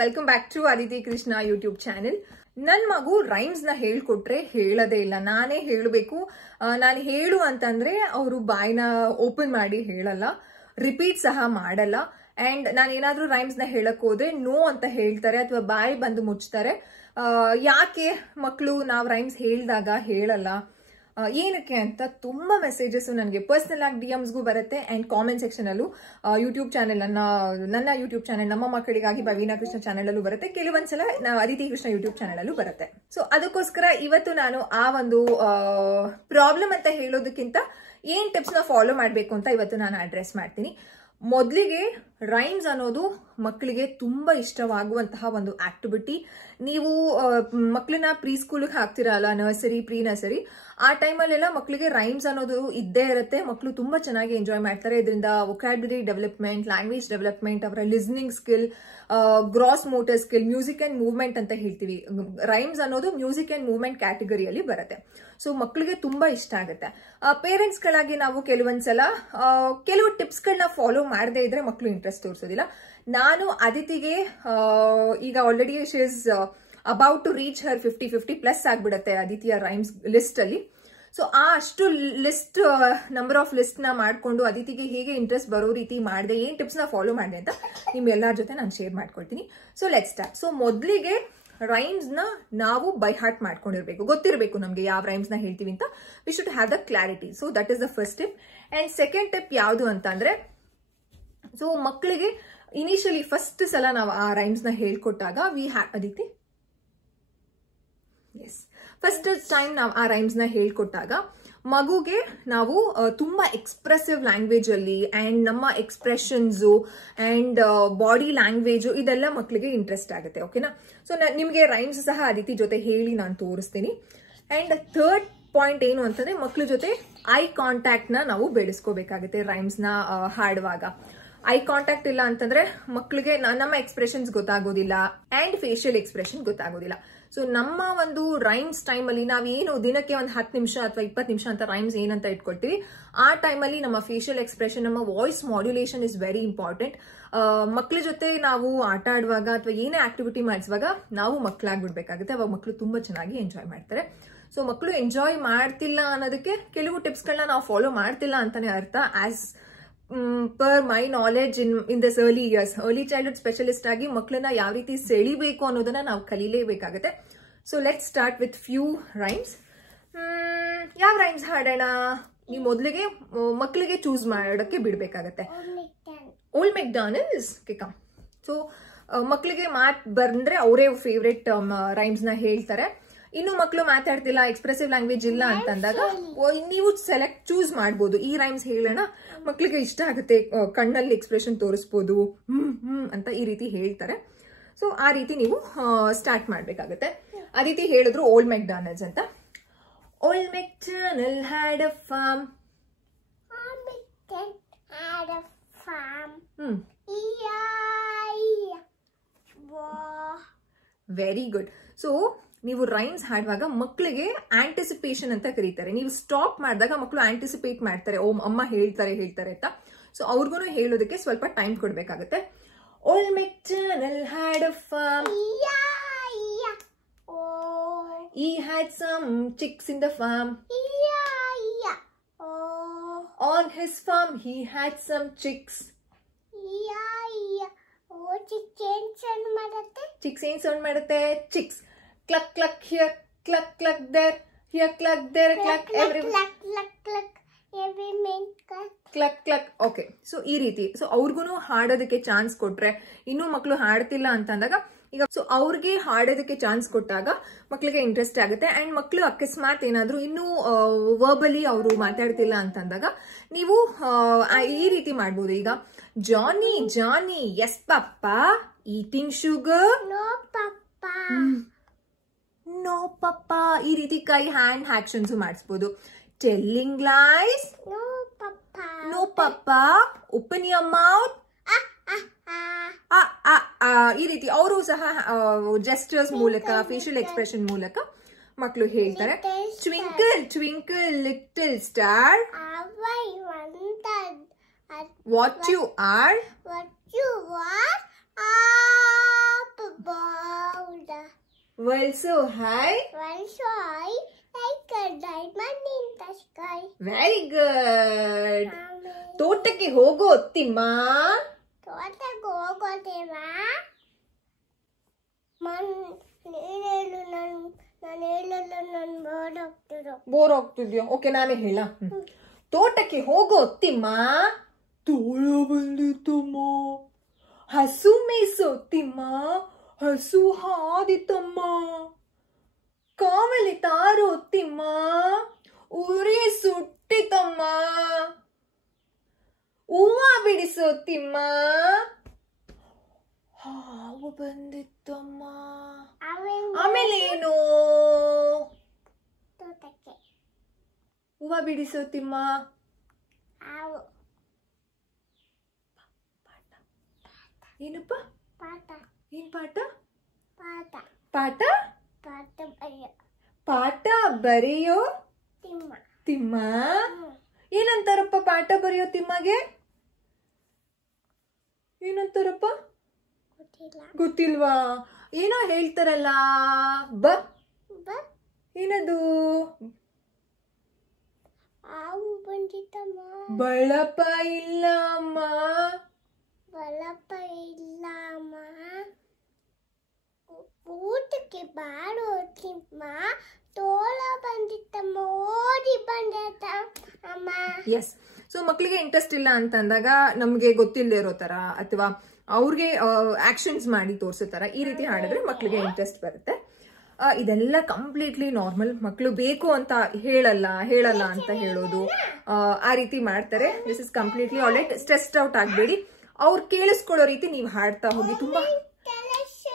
Welcome back to Aditi Krishna YouTube channel. ನನ್ ಮಗು rhymes ನ ಹೇಳ್ಕೊಟ್ರೆ ಹೇಳದೇ ಇಲ್ಲ, ನಾನೇ ಹೇಳಬೇಕು. ನಾನು ಹೇಳು ಅಂತಂದ್ರೆ ಅವರು ಬಾಯ್ನ ಓಪನ್ ಮಾಡಿ ಹೇಳಲ್ಲ, ರಿಪೀಟ್ ಸಹ ಮಾಡಲ್ಲ. ಅಂಡ್ ನಾನು ಏನಾದ್ರೂ ರೈಮ್ಸ್ ನ ಹೇಳಕ್ ಹೋದ್ರೆ ನೋ ಅಂತ ಹೇಳ್ತಾರೆ ಅಥವಾ ಬಾಯಿ ಬಂದು ಮುಚ್ತಾರೆ. ಯಾಕೆ ಮಕ್ಕಳು ನಾವು ರೈಮ್ಸ್ ಹೇಳಿದಾಗ ಹೇಳಲ್ಲ, ಏನಕ್ಕೆ ಅಂತ ತುಂಬಾ ಮೆಸೇಜಸ್ ನನಗೆ ಪರ್ಸನಲ್ ಆಗಿ DMsಗೂ ಬರುತ್ತೆ ಅಂಡ್ ಕಾಮೆಂಟ್ ಸೆಕ್ಷನ್ ಅಲ್ಲೂ ಯೂಟ್ಯೂಬ್ ಚಾನೆಲ್ ನನ್ನ ಯೂಟ್ಯೂಬ್ ಚಾನೆಲ್ ನಮ್ಮ ಮಕ್ಕಳಿಗಾಗಿ ಭವೀನಾ ಕೃಷ್ಣ ಚಾನೆಲ್ ಅಲ್ಲೂ ಬರುತ್ತೆ, ಕೆಲವೊಂದ್ಸಲ ಅದಿತಿ ಕೃಷ್ಣ ಯೂಟ್ಯೂಬ್ ಚಾನೆಲ್ ಅಲ್ಲೂ ಬರುತ್ತೆ. ಸೊ ಅದಕ್ಕೋಸ್ಕರ ಇವತ್ತು ನಾನು ಆ ಒಂದು ಪ್ರಾಬ್ಲಮ್ ಅಂತ ಹೇಳೋದಕ್ಕಿಂತ ಏನ್ ಟಿಪ್ಸ್ ನ ಫಾಲೋ ಮಾಡ್ಬೇಕು ಅಂತ ಇವತ್ತು ನಾನು ಅಡ್ರೆಸ್ ಮಾಡ್ತೀನಿ. ಮೊದಲಿಗೆ ರೈಮ್ಸ್ ಅನ್ನೋದು ಮಕ್ಕಳಿಗೆ ತುಂಬಾ ಇಷ್ಟವಾಗುವಂತಹ ಒಂದು ಆಕ್ಟಿವಿಟಿ. ನೀವು ಮಕ್ಕಳನ್ನ ಪ್ರೀ ಸ್ಕೂಲ್ಗೆ ಹಾಕ್ತಿರಲ್ಲ, ನರ್ಸರಿ, ಪ್ರೀ ನರ್ಸರಿ, ಆ ಟೈಮಲ್ಲೆಲ್ಲ ಮಕ್ಕಳಿಗೆ ರೈಮ್ಸ್ ಅನ್ನೋದು ಇದ್ದೇ ಇರುತ್ತೆ. ಮಕ್ಕಳು ತುಂಬಾ ಚೆನ್ನಾಗಿ ಎಂಜಾಯ್ ಮಾಡ್ತಾರೆ. ಇದರಿಂದ ವೊಕ್ಯಾಬ್ಯುಲರಿ ಡೆವಲಪ್ಮೆಂಟ್, ಲ್ಯಾಂಗ್ವೇಜ್ ಡೆವಲಪ್ಮೆಂಟ್, ಅವರ listening skill, gross motor skill, music and movement ಅಂತ ಹೇಳ್ತೀವಿ. ರೈಮ್ಸ್ ಅನ್ನೋದು ಮ್ಯೂಸಿಕ್ ಅಂಡ್ ಮೂವ್ಮೆಂಟ್ ಕ್ಯಾಟಗರಿಯಲ್ಲಿ ಬರುತ್ತೆ. ಸೊ ಮಕ್ಕಳಿಗೆ ತುಂಬಾ ಇಷ್ಟ ಆಗುತ್ತೆ. ಪೇರೆಂಟ್ಸ್ ಗಳಾಗಿ ನಾವು ಕೆಲವೊಂದ್ಸಲ ಕೆಲವು ಟಿಪ್ಸ್ ಗಳನ್ನ ಫಾಲೋ ಮಾಡದೇ ಇದ್ರೆ ಮಕ್ಕಳು ಇಂಟ್ರೆಸ್ಟ್ ತೋರಿಸೋದಿಲ್ಲ. ನಾನು ಅದಿತಿಗೆ ಈಗ already she is about to reach her 50 plus ಆಗ್ಬಿಡತ್ತೆ ಅದಿತಿಯ ರೈಮ್ಸ್ ಲಿಸ್ಟ್ ಅಲ್ಲಿ. ಸೊ ಆ ಅಷ್ಟು ಲಿಸ್ಟ್ ನಂಬರ್ ಆಫ್ ಲಿಸ್ಟ್ ನ ಮಾಡ್ಕೊಂಡು ಅದಿತಿಗೆ ಹೇಗೆ ಇಂಟ್ರೆಸ್ಟ್ ಬರೋ ರೀತಿ ಮಾಡಿದೆ, ಏನ್ ಟಿಪ್ಸ್ ನ ಫಾಲೋ ಮಾಡಿದೆ ಅಂತ ನಿಮ್ಮೆಲ್ಲರ ಜೊತೆ ನಾನು ಶೇರ್ ಮಾಡ್ಕೊಳ್ತೀನಿ. So let's start. ಸೊ ಮೊದಲಿಗೆ ರೈಮ್ಸ್ ನ ನಾವು ಬೈ ಹಾರ್ಟ್ ಮಾಡ್ಕೊಂಡಿರ್ಬೇಕು, ಗೊತ್ತಿರಬೇಕು ನಮ್ಗೆ ಯಾವ ರೈಮ್ಸ್ ನ ಹೇಳ್ತೀವಿ ಅಂತ. We should have the clarity. So that is the first tip. And second tip ಯಾವುದು ಅಂತಂದ್ರೆ, ಸೊ ಮಕ್ಕಳಿಗೆ ಇನಿಷಿಯಲಿ ಫಸ್ಟ್ ಸಲ ನಾವು ಆ ರೈಮ್ಸ್ ನ ಹೇಳ್ಕೊಟ್ಟಾಗ ಅದಿತಿ ಫಸ್ಟ್ ಟೈಮ್ ನಾವು ಆ ರೈಮ್ಸ್ ನ ಹೇಳ್ಕೊಟ್ಟಾಗ ಮಗುಗೆ ನಾವು ತುಂಬಾ ಎಕ್ಸ್ಪ್ರೆಸಿವ್ ಲ್ಯಾಂಗ್ವೇಜ್ ಅಲ್ಲಿ ಅಂಡ್ ನಮ್ಮ ಎಕ್ಸ್ಪ್ರೆಷನ್ಸ್ ಅಂಡ್ ಬಾಡಿ ಲ್ಯಾಂಗ್ವೇಜ್ ಇದೆಲ್ಲ ಮಕ್ಕಳಿಗೆ ಇಂಟ್ರೆಸ್ಟ್ ಆಗುತ್ತೆ. ಓಕೆನಾ? ಸೊ ನಿಮ್ಗೆ ರೈಮ್ಸ್ ಸಹ ಅದಿತಿ ಜೊತೆ ಹೇಳಿ ನಾನು ತೋರಿಸ್ತೀನಿ. ಅಂಡ್ ಥರ್ಡ್ ಪಾಯಿಂಟ್ ಏನು ಅಂತಂದ್ರೆ, ಮಕ್ಕಳ ಜೊತೆ ಐ ಕಾಂಟ್ಯಾಕ್ಟ್ ನ ನಾವು ಬೆಳೆಸ್ಕೋಬೇಕಾಗುತ್ತೆ ರೈಮ್ಸ್ ನ ಹಾಡುವಾಗ. ಐ ಕಾಂಟ್ಯಾಕ್ಟ್ ಇಲ್ಲ ಅಂತಂದ್ರೆ ಮಕ್ಕಳಿಗೆ ನಮ್ಮ ಎಕ್ಸ್ಪ್ರೆಷನ್ಸ್ ಗೊತ್ತಾಗೋದಿಲ್ಲ ಅಂಡ್ ಫೇಶಿಯಲ್ ಎಕ್ಸ್ಪ್ರೆಷನ್ ಗೊತ್ತಾಗೋದಿಲ್ಲ. ಸೊ ನಮ್ಮ ಒಂದು ರೈಮ್ಸ್ ಟೈಮ್ ಅಲ್ಲಿ ನಾವೇನು ದಿನಕ್ಕೆ ಒಂದು 10 ನಿಮಿಷ ಅಥವಾ 20 ನಿಮಿಷ ಅಂತ ರೈಮ್ಸ್ ಏನಂತ ಇಟ್ಕೊಳ್ತೀವಿ, ಆ ಟೈಮ್ ಅಲ್ಲಿ ನಮ್ಮ ಫೇಶಿಯಲ್ ಎಕ್ಸ್ಪ್ರೆಷನ್, ನಮ್ಮ voice modulation is very important. ಮಕ್ಕಳ ಜೊತೆ ನಾವು ಆಟ ಆಡುವಾಗ ಅಥವಾ ಏನೇ ಆಕ್ಟಿವಿಟಿ ಮಾಡಿಸುವಾಗ ನಾವು ಮಕ್ಕಳಾಗ್ಬಿಡ್ಬೇಕಾಗುತ್ತೆ. ಅವಾಗ ಮಕ್ಕಳು ತುಂಬಾ ಚೆನ್ನಾಗಿ ಎಂಜಾಯ್ ಮಾಡ್ತಾರೆ. ಸೊ ಮಕ್ಕಳು ಎಂಜಾಯ್ ಮಾಡ್ತಿಲ್ಲ ಅನ್ನೋದಕ್ಕೆ ಕೆಲವು ಟಿಪ್ಸ್ ಗಳನ್ನ ನಾವು ಫಾಲೋ ಮಾಡ್ತಿಲ್ಲ ಅಂತಾನೆ ಅರ್ಥ. As per my knowledge in this early years, early childhood specialist ಆಗಿ ಮಕ್ಕಳನ್ನ ಯಾವ ರೀತಿ ಸೆಳಿಬೇಕು ಅನ್ನೋದನ್ನ ನಾವು ಕಲೀಲೇಬೇಕಾಗುತ್ತೆ. So let start with few rhymes. ಯಾವ ರೈಮ್ಸ್ ಹಾಡೋಣ? ನೀವು ಮೊದಲಿಗೆ ಮಕ್ಕಳಿಗೆ ಚೂಸ್ ಮಾಡೋಕ್ಕೆ ಬಿಡ್ಬೇಕಾಗತ್ತೆ. Old McDonald's come. ಸೊ ಮಕ್ಕಳಿಗೆ ಮಾತ್ ಬಂದ್ರೆ ಅವರೇ ಫೇವ್ರೆಟ್ ರೈಮ್ಸ್ ನ ಹೇಳ್ತಾರೆ. ಇನ್ನು ಮಕ್ಕಳು ಮಾತಾಡ್ತಿಲ್ಲ, ಎಕ್ಸ್ಪ್ರೆಸಿವ್ ಲ್ಯಾಂಗ್ವೇಜ್ ಇಲ್ಲ ಅಂತಂದಾಗ ನೀವು ಚೂಸ್ ಮಾಡ್ಬೋದು. ಈ ರೈಮ್ಸ್ ಹೇಳೋಣ, ಮಕ್ಕಳಿಗೆ ಇಷ್ಟ ಆಗುತ್ತೆ, ಕಣ್ಣಲ್ಲಿ ಎಕ್ಸ್ಪ್ರೆಷನ್ ತೋರಿಸ್ಬೋದು, ಅಂತ ಈ ರೀತಿ ಹೇಳ್ತಾರೆ. ಸೊ ಆ ರೀತಿ ನೀವು ಸ್ಟಾರ್ಟ್ ಮಾಡ್ಬೇಕಾಗತ್ತೆ. ಅದಿತಿ ಹೇಳಿದ್ರು ಓಲ್ಡ್ ಮೆಕ್ಡಾನಲ್ಡ್ಸ್ ಅಂತ. Old McDonald had a farm. Very good. So ನೀವು ರೈಮ್ಸ್ ಹಾಡುವಾಗ ಮಕ್ಕಳಿಗೆ ಆಂಟಿಸಿಪೇಷನ್ ಅಂತ ಕರೀತಾರೆ. ನೀವು ಸ್ಟಾಪ್ ಮಾಡಿದಾಗ ಮಕ್ಕಳು ಆಂಟಿಸಿಪೇಟ್ ಮಾಡ್ತಾರೆ, ಓ ಅಮ್ಮ ಹೇಳ್ತಾರೆ ಅಂತ. ಸೊ ಅವ್ರಿಗೂ ಹೇಳೋದಕ್ಕೆ ಸ್ವಲ್ಪ ಟೈಮ್ ಕೊಡ್ಬೇಕಾಗತ್ತೆ. Old McDonald had a farm. He had some chicks in the farm. On his farm he had some chicks. Chicks ಏನ್ ಸೌಂಡ್ ಮಾಡುತ್ತೆ? Chicks. Cluck cluck here, cluck cluck there, here cluck there cluck, every cluck cluck. Okay, so ಈ ರೀತಿ. So ಅವ್ರಿಗೂ ಹಾಡೋದಕ್ಕೆ chance ಕೊಟ್ರೆ, ಇನ್ನೂ ಮಕ್ಕಳು ಹಾಡ್ತಿಲ್ಲ ಅಂತಂದಾಗ ಈಗ ಸೊ ಅವ್ರಿಗೆ ಹಾಡೋದಕ್ಕೆ ಚಾನ್ಸ್ ಕೊಟ್ಟಾಗ ಮಕ್ಕಳಿಗೆ ಇಂಟ್ರೆಸ್ಟ್ ಆಗುತ್ತೆ. ಅಂಡ್ ಮಕ್ಕಳು ಅಕಸ್ಮಾತ್ ಏನಾದ್ರು ಇನ್ನೂ ವರ್ಬಲಿ ಅವರು ಮಾತಾಡ್ತಿಲ್ಲ ಅಂತಂದಾಗ ನೀವು ಈ ರೀತಿ ಮಾಡ್ಬೋದು. ಈಗ Johnny Johnny yes papa, eating sugar, no papa, ಈ ರೀತಿ ಕೈ ಹ್ಯಾಂಡ್ ಆಕ್ಷನ್ಸ್ ಮಾಡಿಸ್ಬೋದು. Telling lies, no papa, open your mouth, ಈ ರೀತಿ ಅವರು ಸಹ ಜೆಸ್ಟರ್ಸ್ ಮೂಲಕ, ಫೇಶಿಯಲ್ ಎಕ್ಸ್ಪ್ರೆಷನ್ ಮೂಲಕ ಮಕ್ಕಳು ಹೇಳ್ತಾರೆ. Twinkle twinkle little star, what you are, Also high. Also high like a diamond in the sky. Very good. ತೋಟಕ್ಕೆ ಹೋಗೋ ತಿಮ್ಮ. ತೋಟಕ್ಕೆ ಹೋಗೋದೇವ. ಬೋರ್ ಆಗ್ತಿದ್ಯಾ? ಓಕೆ, ನಾನೇ ಹೇಳ. ತೋಟಕ್ಕೆ ಹೋಗೋ ತಿಮ್ಮ. ತೋಳ ಬಂದಿತ್ತಮ್ಮ. ಹಸು ಮೇಸೋ ತಿಮ್ಮ. ಹಸು ಹಾದಿತಮ್ಮ. ಕಾವಲಿ ತಾರೋ ತಿಮ್ಮ. ಉರಿ ಸುಟ್ಟಿತಮ್ಮ. ಹೂವ ಬಿಡಿಸೋ ತಿಮ್ಮ. ಹಾವು ಬಂದಿತ್ತಮ್ಮ. ಆಮೇಲೆ ಏನು? ತೋಟಕ್ಕೆ ಹೂವ ಬಿಡಿಸೋ ತಿಮ್ಮ. ಹಾವು. ಏನಪ್ಪ? ಪಾಠ. ಏನ್ ಪಾಠ? ಪಾಠ. ಪಾಠ. ಪಾಠ ಬರೆಯೋ. ಪಾಠ ಬರೆಯೋ ತಿಮ್ಮ. ತಿಮ್ಮ. ಏನಂತಾರಪ್ಪ ಪಾಠ ಬರೆಯೋ ತಿಮ್ಮಗೆ? ಏನಂತಾರಪ್ಪ? ಗೊತ್ತಿಲ್ವಾ? ಏನೋ ಹೇಳ್ತಾರಲ್ಲ. ಬ. ಏನದು? ಹಾವು ಬಂದಿತ್ತಮ್ಮ. ಬಳಪ ಇಲ್ಲ ಅಮ್ಮ. ಬಳಪ ಇಲ್ಲ ಅಮ್ಮ. ಊಟಕ್ಕೆ ಬಾರೋ ತಿಮ್ಮ. ತೋಳ ಬಂದಿತ್ತಮ್ಮ. ಓಡಿ ಬಂದ ಅಮ್ಮ. ಎಸ್. ಸೊ ಮಕ್ಳಿಗೆ ಇಂಟ್ರೆಸ್ಟ್ ಇಲ್ಲ ಅಂತ ಅಂದಾಗ ನಮ್ಗೆ ಗೊತ್ತಿಲ್ಲದೆ ಇರೋ ತರ ಅಥವಾ ಅವ್ರಿಗೆ ಆಕ್ಷನ್ಸ್ ಮಾಡಿ ತೋರ್ಸೋ ತರ ಈ ರೀತಿ ಹಾಡಿದ್ರೆ ಮಕ್ಳಿಗೆ ಇಂಟ್ರೆಸ್ಟ್ ಬರುತ್ತೆ. ಇದೆಲ್ಲ ಕಂಪ್ಲೀಟ್ಲಿ ನಾರ್ಮಲ್. ಮಕ್ಳು ಬೇಕು ಅಂತ ಹೇಳಲ್ಲ ಅಂತ ಹೇಳೋದು ಆ ರೀತಿ ಮಾಡ್ತಾರೆ. This is completely alright. Stressed out ಆಗ್ಬೇಡಿ. ಅವ್ರು ಕೇಳಿಸ್ಕೊಳ್ಳೋ ರೀತಿ ನೀವು ಹಾಡ್ತಾ ಹೋಗಿ. ತುಂಬಾ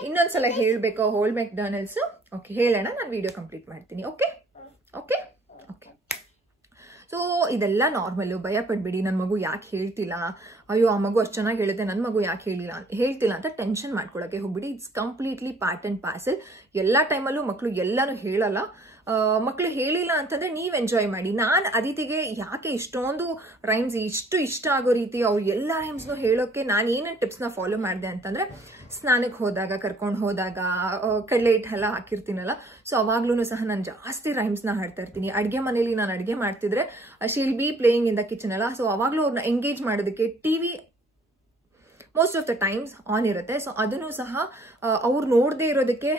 ಇನ್ನೊಂದ್ಸಲ ಹೇಳ್ಬೇಕು ಹೋಲ್ ಮೆಕ್ಡಾನಲ್ಡ್ಸ್. ಓಕೆ, ಹೇಳೋಣ. ನಾನು ವಿಡಿಯೋ ಕಂಪ್ಲೀಟ್ ಮಾಡ್ತೀನಿ. Okay okay okay. ಸೊ ಇದೆಲ್ಲ ನಾರ್ಮಲ್. ಭಯ ಪಡ್ಬೇಡಿ. ನನ್ನ ಮಗು ಯಾಕೆ ಹೇಳ್ತಿಲ್ಲ, ಅಯ್ಯೋ ಆ ಮಗು ಅಷ್ಟು ಚೆನ್ನಾಗಿ ಹೇಳುತ್ತೆ, ನನ್ನ ಮಗು ಯಾಕೆ ಹೇಳ್ತಿಲ್ಲ ಅಂತ ಟೆನ್ಷನ್ ಮಾಡ್ಕೊಳಕ್ಕೆ ಹೋಗ್ಬಿಡಿ. It's completely part and parcel. ಎಲ್ಲ ಟೈಮಲ್ಲೂ ಮಕ್ಕಳು ಎಲ್ಲರೂ ಹೇಳಲ್ಲ. ಮಕ್ಕಳು ಹೇಳಿಲ್ಲ ಅಂತಂದ್ರೆ ನೀವ್ ಎಂಜಾಯ್ ಮಾಡಿ. ನಾನು ಅದಿತಿಗೆ ಯಾಕೆ ಇಷ್ಟೊಂದು ರೈಮ್ಸ್ ಇಷ್ಟ ಆಗೋ ರೀತಿ ಅವ್ರು ಎಲ್ಲ ರೈಮ್ಸ್ನು ಹೇಳೋಕೆ ನಾನು ಏನೇನು ಟಿಪ್ಸ್ನ ಫಾಲೋ ಮಾಡಿದೆ ಅಂತಂದ್ರೆ, ಸ್ನಾನಕ್ಕೆ ಹೋದಾಗ ಕರ್ಕೊಂಡು ಹೋದಾಗ ಕಡಲೆ ಹಿಟ್ಟೆಲ್ಲ ಹಾಕಿರ್ತೀನಲ್ಲ, ಸೊ ಅವಾಗ್ಲೂ ಸಹ ನಾನು ಜಾಸ್ತಿ ರೈಮ್ಸ್ನ ಹಾಡ್ತಾ ಇರ್ತೀನಿ. ಅಡುಗೆ ಮನೇಲಿ ನಾನು ಅಡುಗೆ ಮಾಡ್ತಿದ್ರೆ she'll be playing in the kitchen ಅಲ್ಲ, ಸೊ ಅವಾಗ್ಲೂ ಅವ್ರನ್ನ ಎಂಗೇಜ್ ಮಾಡೋದಕ್ಕೆ TV most of the times on ಇರುತ್ತೆ. ಸೊ ಅದನ್ನು ಸಹ ಅವ್ರು ನೋಡದೇ ಇರೋದಕ್ಕೆ,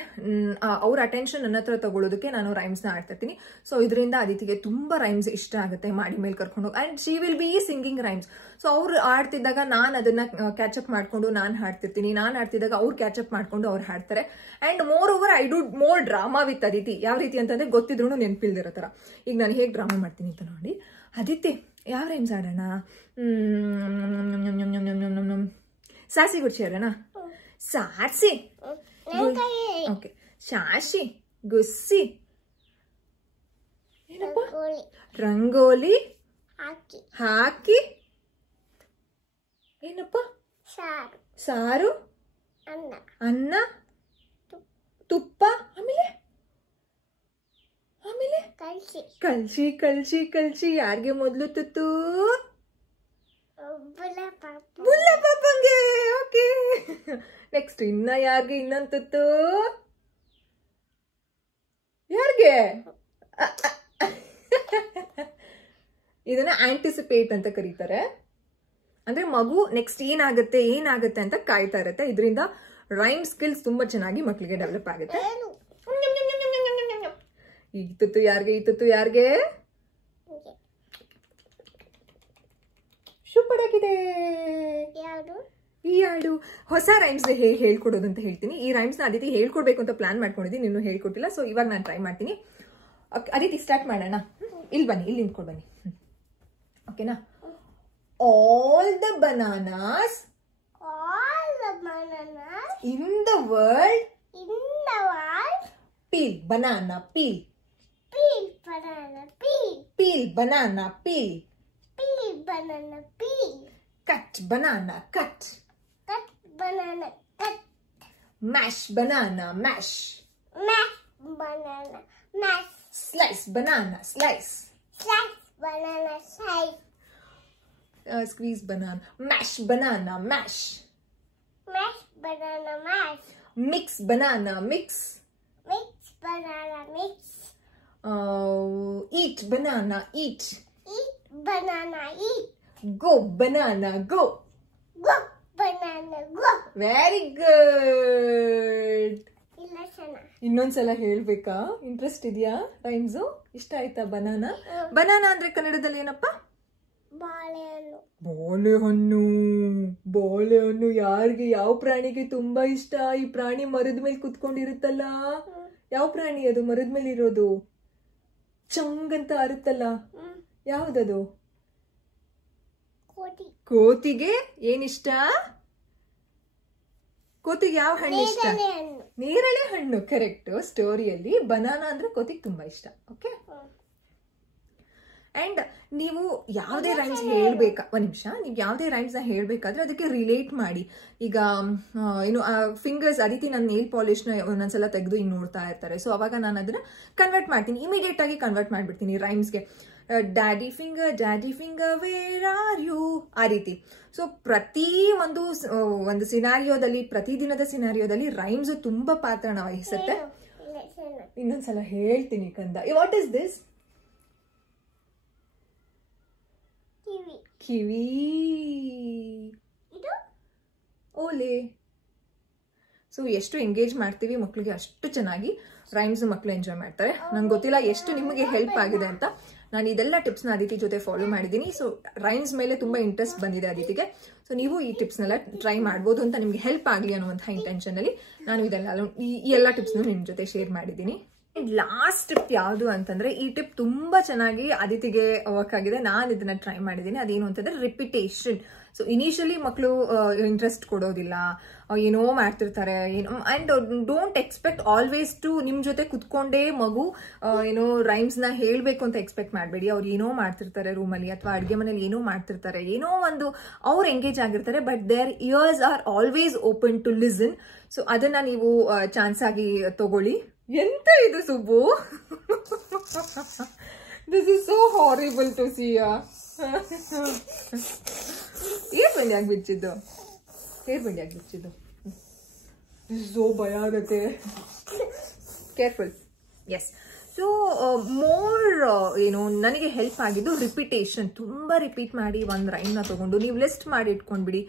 ಅವ್ರ ಅಟೆನ್ಷನ್ ನನ್ನ ಹತ್ರ ತಗೊಳ್ಳೋದಕ್ಕೆ ನಾನು ರೈಮ್ಸ್ನ ಆಡ್ತಾ ಇರ್ತೀನಿ. ಸೊ ಇದರಿಂದ ಅದಿತಿಗೆ ತುಂಬಾ ರೈಮ್ಸ್ ಇಷ್ಟ ಆಗುತ್ತೆ. ಮಾಡಿ ಮೇಲೆ ಕರ್ಕೊಂಡು ಹೋಗಿ and she will be singing rhymes. So ಅವ್ರು ಆಡ್ತಿದ್ದಾಗ ನಾನು ಅದನ್ನ ಕ್ಯಾಚಪ್ ಮಾಡ್ಕೊಂಡು ನಾನು ಹಾಡ್ತಿರ್ತೀನಿ. ನಾನು ಆಡ್ತಿದ್ದಾಗ ಅವ್ರು ಕ್ಯಾಚಪ್ ಮಾಡ್ಕೊಂಡು ಅವ್ರು ಹಾಡ್ತಾರೆ. And more over I do more drama with Aditi. ಯಾವ ರೀತಿ ಅಂತಂದ್ರೆ ಗೊತ್ತಿದ್ರು ನೆನಪಿಲ್ದಿರೋ ತರ. ಈಗ ನಾನು ಹೇಗೆ ಡ್ರಾಮಾ ಮಾಡ್ತೀನಿ ಅಂತ ನೋಡಿ. ಅದಿತಿ ಯಾವ ರೈಮ್ಸ್ ಆಡೋಣ? ಸಾಸಿ ಗುಡ್ಸಿ ಆಡೋಣ. ಸಾಸಿ. ಓಕೆ. ಶಾಶಿ ಗುಸ್ಸಿ. ಏನಪ್ಪ? ರಂಗೋಲಿ ಹಾಕಿ. ಏನಪ್ಪ? ಸಾರು. ಅನ್ನ. ತುಪ್ಪ. ಆಮೇಲೆ ಕಲ್ಸಿ ಕಲ್ಸಿ ಕಲ್ಸಿ. ಯಾರಿಗೆ ಮೊದಲು ತುತ್ತು? ಬುಲ್ಲ ಪಾಪಂಗೆ. ಓಕೆ. ನೆಕ್ಸ್ಟ್ ಇನ್ನ ಯಾರಿಗೆ ಇನ್ನೊಂದು ತುತ್ತು? ಯಾರಿಗೆ? ಇದನ್ನ ಆಂಟಿಸಿಪೇಟ್ ಅಂತ ಕರೀತಾರೆ. ಅಂದ್ರೆ ಮಗು ನೆಕ್ಸ್ಟ್ ಏನಾಗುತ್ತೆ ಅಂತ ಕಾಯ್ತಾ ಇರುತ್ತೆ. ಇದರಿಂದ ರೈಮ್ ಸ್ಕಿಲ್ಸ್ ತುಂಬಾ ಚೆನ್ನಾಗಿ ಮಕ್ಕಳಿಗೆ ಡೆವಲಪ್ ಆಗುತ್ತೆ. ಈ ತುತ್ತು ಯಾರಿಗೆ? ಸೂಪರ್ ಈ ಹಾಡು ಹೊಸ ರೈಮ್ಸ್ ಹೇಗೆ ಹೇಳ್ಕೊಡೋದು ಅಂತ ಹೇಳ್ತೀನಿ. ಈ ರೈಮ್ಸ್ ನ ಅದಿತಿ ಹೇಳ್ಕೊಡ್ಬೇಕು ಅಂತ ಪ್ಲಾನ್ ಮಾಡ್ಕೊಂಡಿದ್ದೀನಿ, ಇನ್ನೂ ಹೇಳ್ಕೊಟ್ಟಿಲ್ಲ. ಸೊ ಇವಾಗ ನಾನು ಟ್ರೈ ಮಾಡ್ತೀನಿ. ಅದಿತಿ ಸ್ಟಾರ್ಟ್ ಮಾಡೋಣ. ಇಲ್ಲಿ ಬನ್ನಿ, ಇಲ್ಲಿ ನಿಂತ್ಕೊಂಡು ಬನ್ನಿ. ಓಕೆನಾ? All the bananas in the world peel banana peel. Peel banana peel. Peel banana peel. Peel banana peel. Cut banana cut. Cut banana cut. Mash banana mash. Mash banana mash. Slice banana slice. Slice banana slice. Squeeze banana. Mash banana mash. Mash banana mash. Mix banana mix. Mix banana mix. Eat banana, eat. Eat banana, eat. Go banana, go. Go banana, go. Very good. Illasana. ಇನ್ನೊಂದ್ಸಲ ಹೇಳ್ಬೇಕಾ? Interest ಇದೆಯಾ rhymes? ಇಷ್ಟ ಆಯ್ತಾ banana? Banana ಅಂದ್ರೆ ಕನ್ನಡದಲ್ಲಿ ಏನಪ್ಪ? ಬಾಳೆಹಣ್ಣು. ಬಾಳೆಹಣ್ಣು. ಬಾಳೆಹಣ್ಣು ಯಾರಿಗೆ ಯಾವ ಪ್ರಾಣಿಗೆ ತುಂಬಾ ಇಷ್ಟ? ಈ ಪ್ರಾಣಿ ಮರದ ಮೇಲೆ ಕುತ್ಕೊಂಡಿರುತ್ತಲ್ಲ, ಯಾವ ಪ್ರಾಣಿ ಅದು ಮರದ ಮೇಲೆ ಇರೋದು? ಚಂಗ್ ಅಂತ ಅರುತ್ತಲ್ಲ, ಯಾವ್ದದು? ಕೋತಿ. ಕೋತಿಗೆ ಏನಿಷ್ಟ? ಕೋತಿಗೆ ಯಾವ ಹಣ್ಣು ಇಷ್ಟ? ನೇರಳೆ ಹಣ್ಣು. ಕರೆಕ್ಟ್. ಸ್ಟೋರಿಯಲ್ಲಿ ಬನಾನಾ ಅಂದ್ರೆ ಕೋತಿಗೆ ತುಂಬಾ ಇಷ್ಟ. ಓಕೆ. ಅಂಡ್ ನೀವು ಯಾವುದೇ ರೈಮ್ಸ್ ಹೇಳ್ಬೇಕಾ, ಒಂದ್ ನಿಮಿಷ, ನೀವು ಯಾವುದೇ ರೈಮ್ಸ್ ನ ಹೇಳ್ಬೇಕಾದ್ರೆ ಅದಕ್ಕೆ ರಿಲೇಟ್ ಮಾಡಿ. ಈಗ ಏನು ಫಿಂಗರ್ಸ್ ಆ ರೀತಿ ನನ್ನ ನೇಲ್ ಪಾಲಿಶ್ ನ ಒಂದೊಂದ್ಸಲ ತೆಗೆದು ಹಿಂಗ್ ನೋಡ್ತಾ ಇರ್ತಾರೆ. ಸೊ ಅವಾಗ ನಾನು ಅದನ್ನ ಕನ್ವರ್ಟ್ ಮಾಡ್ತೀನಿ, ಇಮಿಡಿಯೇಟ್ ಆಗಿ ಕನ್ವರ್ಟ್ ಮಾಡ್ಬಿಡ್ತೀನಿ ರೈಮ್ಸ್ಗೆ. Daddy finger where are you, ಆ ರೀತಿ. ಸೊ ಪ್ರತಿ ಒಂದು ಸಿನಾರಿಯೋದಲ್ಲಿ, ಪ್ರತಿದಿನದ ಸಿನಾರಿಯೋದಲ್ಲಿ ರೈಮ್ಸ್ ತುಂಬಾ ಪಾತ್ರನ ವಹಿಸುತ್ತೆ. ಇನ್ನೊಂದ್ಸಲ ಹೇಳ್ತೀನಿ ಕಂದ. What is this? ಕಿವಿ. ಓಲೆ. ಸೊ ಎಷ್ಟು ಎಂಗೇಜ್ ಮಾಡ್ತೀವಿ ಮಕ್ಕಳಿಗೆ ಅಷ್ಟು ಚೆನ್ನಾಗಿ ರೈಮ್ಸ್ ಮಕ್ಕಳು ಎಂಜಾಯ್ ಮಾಡ್ತಾರೆ. ನಂಗೆ ಗೊತ್ತಿಲ್ಲ ಎಷ್ಟು ನಿಮಗೆ ಹೆಲ್ಪ್ ಆಗಿದೆ ಅಂತ. ನಾನು ಇದೆಲ್ಲ ಟಿಪ್ಸ್ನ ಅದಿತಿ ಜೊತೆ ಫಾಲೋ ಮಾಡಿದ್ದೀನಿ. ಸೊ ರೈಮ್ಸ್ ಮೇಲೆ ತುಂಬಾ ಇಂಟ್ರೆಸ್ಟ್ ಬಂದಿದೆ ಅದಿತಿಗೆ. ಸೊ ನೀವು ಈ ಟಿಪ್ಸ್ನೆಲ್ಲ ಟ್ರೈ ಮಾಡ್ಬೋದು ಅಂತ ನಿಮ್ಗೆ ಹೆಲ್ಪ್ ಆಗಲಿ ಅನ್ನುವಂಥ ಇಂಟೆನ್ಷನ್ ಅಲ್ಲಿ ನಾನು ಈ ಎಲ್ಲ ಟಿಪ್ಸ್ನ ನಿಮ್ ಜೊತೆ ಶೇರ್ ಮಾಡಿದ್ದೀನಿ. ಲಾಸ್ಟ್ ಟಿಪ್ ಯಾವುದು ಅಂತಂದ್ರೆ, ಈ ಟಿಪ್ ತುಂಬಾ ಚೆನ್ನಾಗಿ ಅದಿತಿಗೆ ವರ್ಕ್ ಆಗಿದೆ. ನಾನು ಇದನ್ನ ಟ್ರೈ ಮಾಡಿದ್ದೀನಿ. ಅದೇನು ಅಂತಂದ್ರೆ ರಿಪಿಟೇಷನ್. ಸೊ ಇನಿಷಿಯಲಿ ಮಕ್ಕಳು ಇಂಟ್ರೆಸ್ಟ್ ಕೊಡೋದಿಲ್ಲ, ಏನೋ ಮಾಡ್ತಿರ್ತಾರೆ. And don't expect always to ನಿಮ್ ಜೊತೆ ಕುತ್ಕೊಂಡೇ ಮಗು ಏನೋ ರೈಮ್ಸ್ ನ ಹೇಳ್ಬೇಕು ಅಂತ ಎಕ್ಸ್ಪೆಕ್ಟ್ ಮಾಡಬೇಡಿ. ಅವ್ರು ಏನೋ ಮಾಡ್ತಿರ್ತಾರೆ ರೂಮಲ್ಲಿ, ಅಥವಾ ಅಡ್ಗೆ ಮನೇಲಿ ಏನೋ ಮಾಡ್ತಿರ್ತಾರೆ, ಏನೋ ಒಂದು ಅವ್ರು ಎಂಗೇಜ್ ಆಗಿರ್ತಾರೆ. But their ears are always open to listen. So ಅದನ್ನ ನೀವು ಚಾನ್ಸ್ ಆಗಿ ತಗೊಳ್ಳಿ. ಎಂತ ಇದು Subbu? This is so horrible to see. ಏರ್ ಬಂಡಿ ಆಗ್ಬಿಚ್ಚಿದ್ದು, ಸೋ ಭಯ ಆಗತ್ತೆ. ಕೇರ್ಫುಲ್. ಎಸ್. ಸೊ ಮೋರ್ ಏನು ನನಗೆ ಹೆಲ್ಪ್ ಆಗಿದ್ದು ರಿಪಿಟೇಷನ್. ತುಂಬಾ ರಿಪೀಟ್ ಮಾಡಿ ಒಂದು ರೈಮ್ನ ತಗೊಂಡು ನೀವು ಲಿಸ್ಟ್ ಮಾಡಿ ಇಟ್ಕೊಂಡ್ಬಿಡಿ.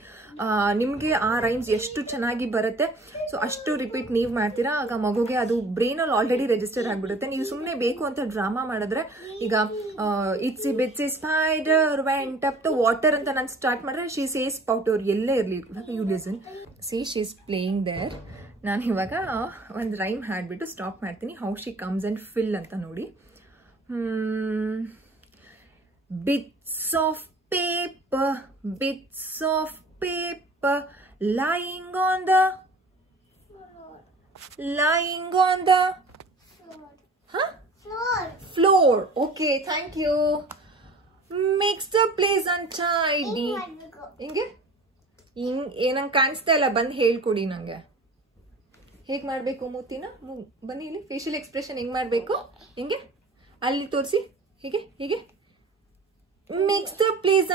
ನಿಮಗೆ ಆ ರೈಮ್ಸ್ ಎಷ್ಟು ಚೆನ್ನಾಗಿ ಬರುತ್ತೆ, ಸೊ ಅಷ್ಟು ರಿಪೀಟ್ ನೀವು ಮಾಡ್ತೀರಾ. ಆಗ ಮಗುಗೆ ಅದು ಬ್ರೈನಲ್ಲಿ ಆಲ್ರೆಡಿ ರಿಜಿಸ್ಟರ್ ಆಗಿಬಿಡುತ್ತೆ. ನೀವು ಸುಮ್ಮನೆ ಬೇಕು ಅಂತ ಡ್ರಾಮಾ ಮಾಡಿದ್ರೆ, ಈಗ it's bits spider vent up the water ಅಂತ ನಾನು ಸ್ಟಾರ್ಟ್ ಮಾಡಿದ್ರೆ ಶಿ ಸೇಸ್ ಸ್ಪೌಟ್, ಅವ್ರು ಎಲ್ಲೇ ಇರಲಿ you listen. See she is playing there. ನಾನು ಇವಾಗ ಒಂದು ರೈಮ್ ಹಾಡ್ಬಿಟ್ಟು ಸ್ಟಾಪ್ ಮಾಡ್ತೀನಿ. How she comes and fill ಅಂತ ನೋಡಿ. Bits of paper lying on the floor. Okay, thank you. Makes the place untidy. ಹಿಂಗೆ ಏನಂಗೆ ಕಾಣಿಸ್ತಾ ಇಲ್ಲ, ಬಂದು ಹೇಳ್ಕೊಡಿ ನಂಗೆ. ಹೇಗೆ ಮಾಡಬೇಕು ಮೂತಿನ? ಬನ್ನಿ ಇಲ್ಲಿ. ಫೇಶಿಯಲ್ ಎಕ್ಸ್ಪ್ರೆಷನ್ ಹೆಂಗೆ ಮಾಡಬೇಕು? ಹಿಂಗೆ ಅಲ್ಲಿ ತೋರಿಸಿ. ಹೀಗೆ makes the place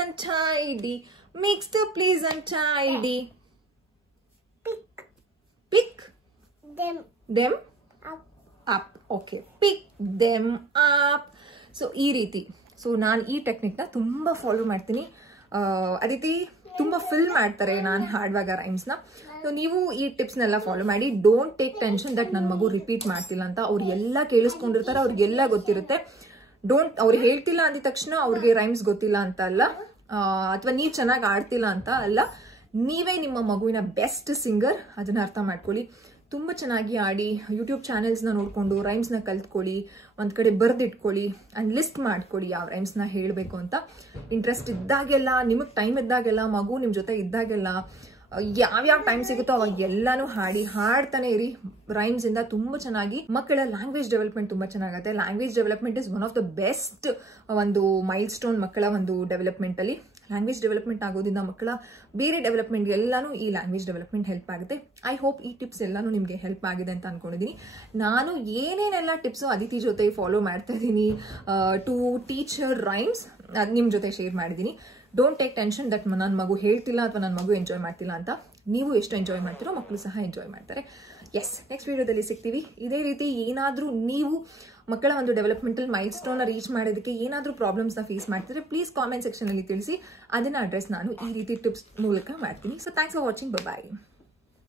untidy. Pick them up. Okay, pick them up. So ಈ ರೀತಿ. ಸೊ ನಾನು ಈ ಟೆಕ್ನಿಕ್ನ ತುಂಬಾ ಫಾಲೋ ಮಾಡ್ತೀನಿ. ಅದಿತಿ ತುಂಬಾ ಫಿಲ್ ಮಾಡ್ತಾರೆ ನಾನು ಹಾಡುವಾಗ ರೈಮ್ಸ್ನ. ಸೊ ನೀವು ಈ ಟಿಪ್ಸ್ನೆಲ್ಲ ಫಾಲೋ ಮಾಡಿ. ಡೋಂಟ್ ಟೇಕ್ ಟೆನ್ಷನ್ ದಟ್ ನನ್ನ ಮಗು ರಿಪೀಟ್ ಮಾಡ್ತಿಲ್ಲ ಅಂತ. ಅವ್ರು ಎಲ್ಲ ಕೇಳಿಸ್ಕೊಂಡಿರ್ತಾರೆ, ಅವ್ರಿಗೆಲ್ಲ ಗೊತ್ತಿರುತ್ತೆ. ಅವ್ರು ಹೇಳ್ತಿಲ್ಲ ಅಂದ ತಕ್ಷಣ ಅವ್ರಿಗೆ ರೈಮ್ಸ್ ಗೊತ್ತಿಲ್ಲ ಅಂತ ಅಲ್ಲ, ಅಥವಾ ನೀವು ಚೆನ್ನಾಗಿ ಆಡ್ತಿಲ್ಲ ಅಂತ ಅಲ್ಲ. ನೀವೇ ನಿಮ್ಮ ಮಗುವಿನ ಬೆಸ್ಟ್ ಸಿಂಗರ್, ಅದನ್ನ ಅರ್ಥ ಮಾಡ್ಕೊಳ್ಳಿ. ತುಂಬ ಚೆನ್ನಾಗಿ ಆಡಿ ಯೂಟ್ಯೂಬ್ ಚಾನೆಲ್ಸ್ನ ನೋಡಿಕೊಂಡು ರೈಮ್ಸ್ನ ಕಲ್ತ್ಕೊಳ್ಳಿ. ಒಂದು ಕಡೆ ಬರೆದಿಟ್ಕೊಳ್ಳಿ ಆ್ಯಂಡ್ ಲಿಸ್ಟ್ ಮಾಡ್ಕೊಳ್ಳಿ ಯಾವ ರೈಮ್ಸ್ನ ಹೇಳಬೇಕು ಅಂತ. ಇಂಟ್ರೆಸ್ಟ್ ಇದ್ದಾಗೆಲ್ಲ, ನಿಮಗೆ ಟೈಮ್ ಇದ್ದಾಗೆಲ್ಲ, ಮಗು ನಿಮ್ಮ ಜೊತೆ ಇದ್ದಾಗೆಲ್ಲ, ಯಾವ್ಯಾವ ಟೈಮ್ ಸಿಗುತ್ತೋ ಅವಾಗ ಎಲ್ಲಾನು ಹಾಡ್ತಾನೆ ಇರಿ. ರೈಮ್ಸ್ ಇಂದ ತುಂಬಾ ಚೆನ್ನಾಗಿ ಮಕ್ಕಳ ಲ್ಯಾಂಗ್ವೇಜ್ ಡೆವಲಪ್ಮೆಂಟ್ ತುಂಬಾ ಚೆನ್ನಾಗುತ್ತೆ. Language development is one of the best ಒಂದು ಮೈಲ್ ಸ್ಟೋನ್ ಮಕ್ಕಳ ಒಂದು ಡೆವಲಪ್ಮೆಂಟ್ ಅಲ್ಲಿ. ಲ್ಯಾಂಗ್ವೇಜ್ ಡೆವಲಪ್ಮೆಂಟ್ ಆಗೋದ್ರಿಂದ ಮಕ್ಕಳ ಬೇರೆ ಡೆವಲಪ್ಮೆಂಟ್ ಎಲ್ಲಾನು ಈ ಲ್ಯಾಂಗ್ವೇಜ್ ಡೆವಲಪ್ಮೆಂಟ್ ಹೆಲ್ಪ್ ಆಗುತ್ತೆ. ಐ ಹೋಪ್ ಈ ಟಿಪ್ಸ್ ಎಲ್ಲಾನು ನಿಮಗೆ ಹೆಲ್ಪ್ ಆಗಿದೆ ಅಂತ ಅನ್ಕೊಂಡಿದ್ದೀನಿ. ನಾನು ಏನೇನೆಲ್ಲ ಟಿಪ್ಸು ಅದಿತಿ ಜೊತೆ ಫಾಲೋ ಮಾಡ್ತಾ ಇದ್ದೀನಿ ಟು ಟೀಚ್ ಹರ್ ರೈಮ್ಸ್, ಅದು ನಿಮ್ಮ ಜೊತೆ ಶೇರ್ ಮಾಡಿದ್ದೀನಿ. ಡೋಂಟ್ ಟೇಕ್ ಟೆನ್ಷನ್ ದಟ್ ನನ್ನ ಮಗು ಹೇಳ್ತಿಲ್ಲ ಅಥವಾ ನನ್ನ ಮಗು ಎಂಜಾಯ್ ಮಾಡ್ತಿಲ್ಲ ಅಂತ. ನೀವು ಎಷ್ಟು ಎಂಜಾಯ್ ಮಾಡ್ತೀರೋ ಮಕ್ಕಳು ಸಹ ಎಂಜಾಯ್ ಮಾಡ್ತಾರೆ. ಎಸ್, ನೆಕ್ಸ್ಟ್ ವಿಡಿಯೋದಲ್ಲಿ ಸಿಗ್ತೀವಿ. ಇದೇ ರೀತಿ ಏನಾದರೂ ನೀವು ಮಕ್ಕಳ ಒಂದು ಡೆವಲಪ್ಮೆಂಟಲ್ ಮೈಲ್ ಸ್ಟೋನ್ನ ರೀಚ್ ಮಾಡೋದಕ್ಕೆ ಏನಾದರೂ ಪ್ರಾಬ್ಲಮ್ಸ್ನ ಫೇಸ್ ಮಾಡ್ತಿದ್ರೆ ಪ್ಲೀಸ್ ಕಾಮೆಂಟ್ ಸೆಕ್ಷನಲ್ಲಿ ತಿಳಿಸಿ. ಅದನ್ನು ಅಡ್ರೆಸ್ ನಾನು ಈ ರೀತಿ ಟಿಪ್ಸ್ ಮೂಲಕ ಮಾಡ್ತೀನಿ. So thanks for watching. Bye.